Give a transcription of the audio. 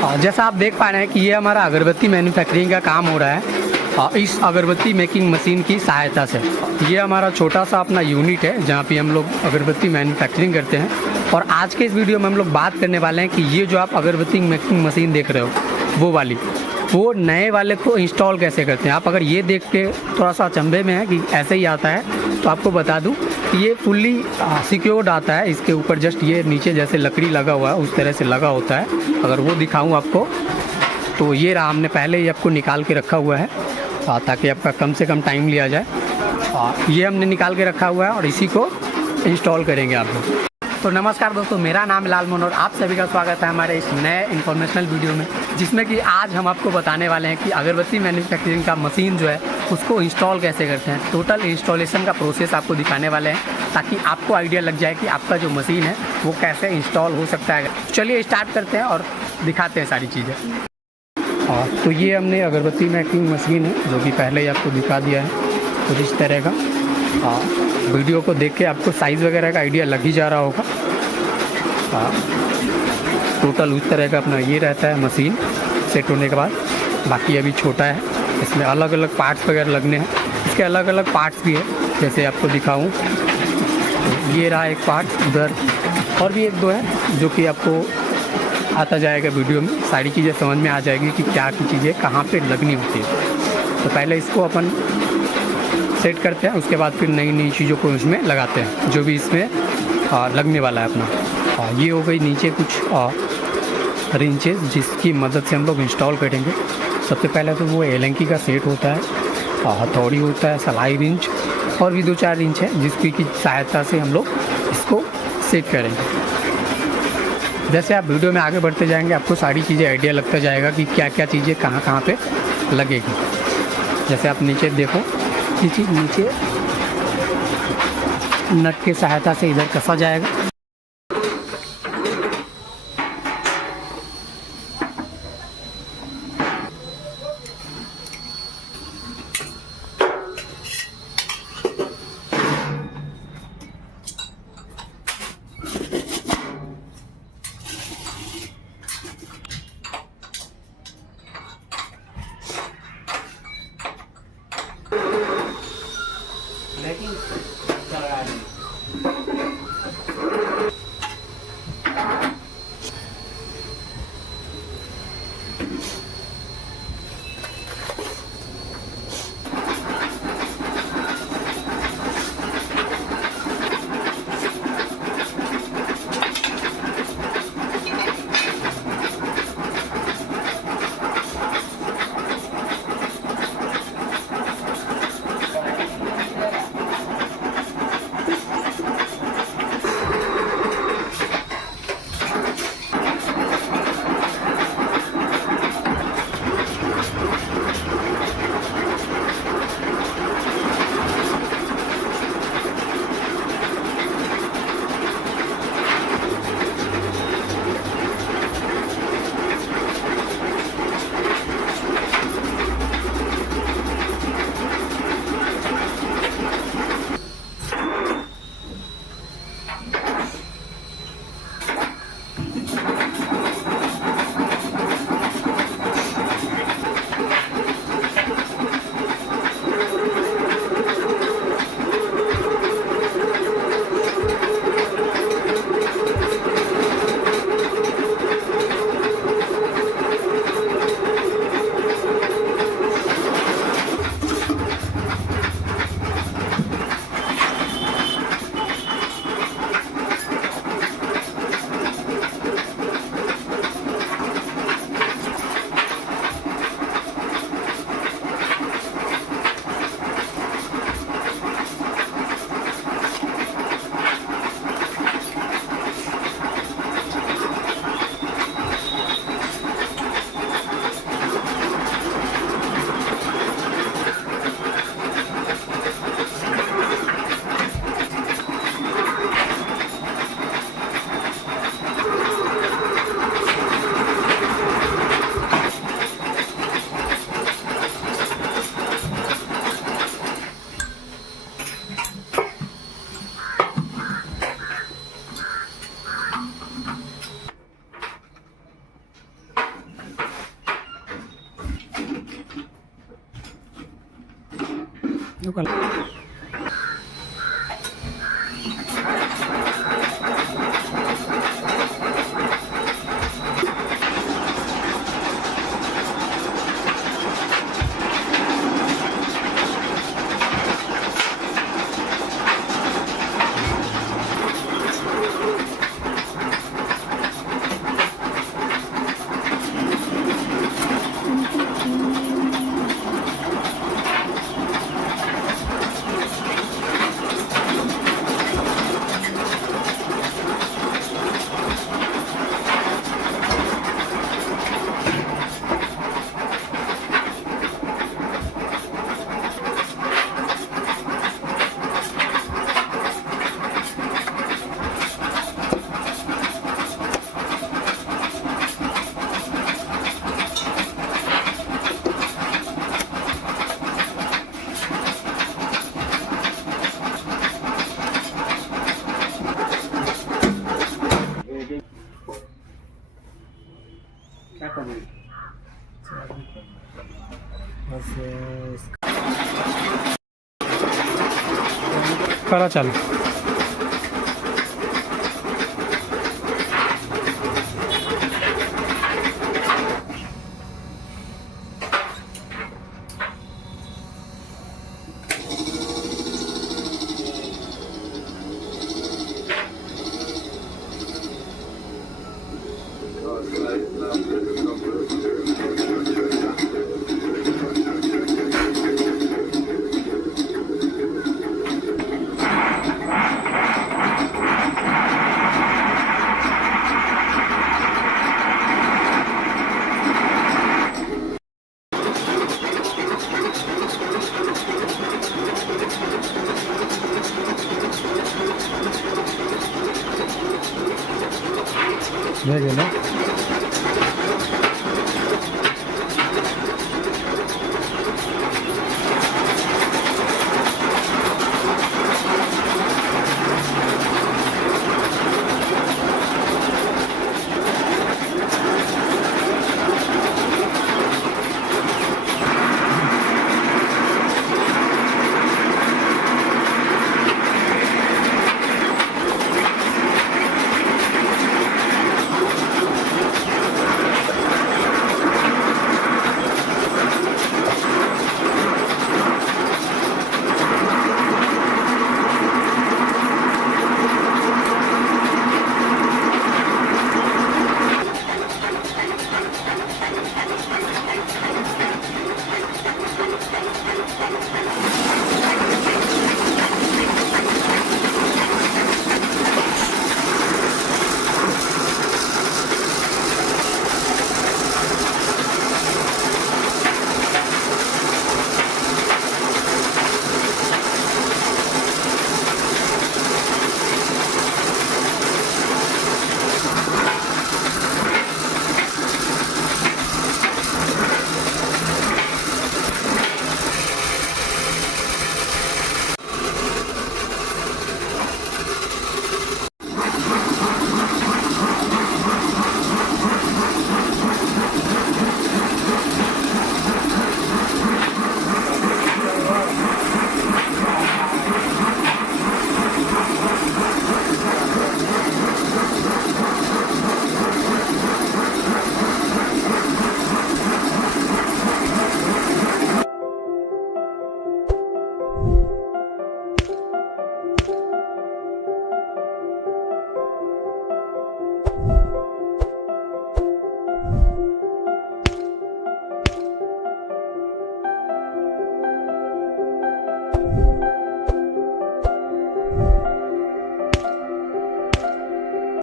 जैसा आप देख पा रहे हैं कि ये हमारा अगरबत्ती मैन्युफैक्चरिंग का काम हो रहा है इस अगरबत्ती मेकिंग मशीन की सहायता से। ये हमारा छोटा सा अपना यूनिट है जहाँ पे हम लोग अगरबत्ती मैन्युफैक्चरिंग करते हैं। और आज के इस वीडियो में हम लोग बात करने वाले हैं कि ये जो आप अगरबत्ती मेकिंग मशीन देख रहे हो वो वाली, वो नए वाले को इंस्टॉल कैसे करते हैं। आप अगर ये देख के थोड़ा सा अचंभे में है कि ऐसे ही आता है, तो आपको बता दूं कि ये फुल्ली सिक्योर्ड आता है। इसके ऊपर जस्ट ये नीचे जैसे लकड़ी लगा हुआ है उस तरह से लगा होता है। अगर वो दिखाऊं आपको तो ये रहा, हमने पहले ही आपको निकाल के रखा हुआ है ताकि आपका कम से कम टाइम लिया जाए। ये हमने निकाल के रखा हुआ है और इसी को इंस्टॉल करेंगे आप लोग। तो नमस्कार दोस्तों, मेरा नाम लाल मोहन और आप सभी का स्वागत है हमारे इस नए इन्फॉर्मेशनल वीडियो में, जिसमें कि आज हम आपको बताने वाले हैं कि अगरबत्ती मैन्युफैक्चरिंग का मशीन जो है उसको इंस्टॉल कैसे करते हैं। टोटल इंस्टॉलेशन का प्रोसेस आपको दिखाने वाले हैं ताकि आपको आइडिया लग जाए कि आपका जो मशीन है वो कैसे इंस्टॉल हो सकता है। चलिए स्टार्ट करते हैं और दिखाते हैं सारी चीज़ें। तो ये हमने अगरबत्ती मेकिंग मशीन है जो कि पहले ही आपको दिखा दिया है कुछ इस तरह का। वीडियो को देख के आपको साइज़ वगैरह का आइडिया लग ही जा रहा होगा। टोटल उस तरह का अपना ये रहता है मशीन सेट होने के बाद। बाकी अभी छोटा है, इसमें अलग अलग पार्ट्स वगैरह लगने हैं। इसके अलग अलग पार्ट्स भी है, जैसे आपको दिखाऊं तो ये रहा एक पार्ट, उधर और भी एक दो है जो कि आपको आता जाएगा वीडियो में। सारी चीज़ें समझ में आ जाएगी कि क्या की चीज़ें कहाँ पे लगनी होती है। तो पहले इसको अपन सेट करते हैं, उसके बाद फिर नई नई चीज़ों को इसमें लगाते हैं जो भी इसमें लगने वाला है अपना। ये हो गई नीचे कुछ रिंचेस जिसकी मदद से हम लोग इंस्टॉल करेंगे। सबसे पहले तो वो एलंकी का सेट होता है, हथौड़ी होता है, सलाई रिंच और भी 2-4 रिंच है जिसकी की सहायता से हम लोग इसको सेट करेंगे। जैसे आप वीडियो में आगे बढ़ते जाएंगे आपको सारी चीज़ें आइडिया लगता जाएगा कि क्या क्या चीज़ें कहाँ कहाँ पे लगेगी। जैसे आप नीचे देखो, नीचे नट की सहायता से इधर कसा जाएगा। करा चालू।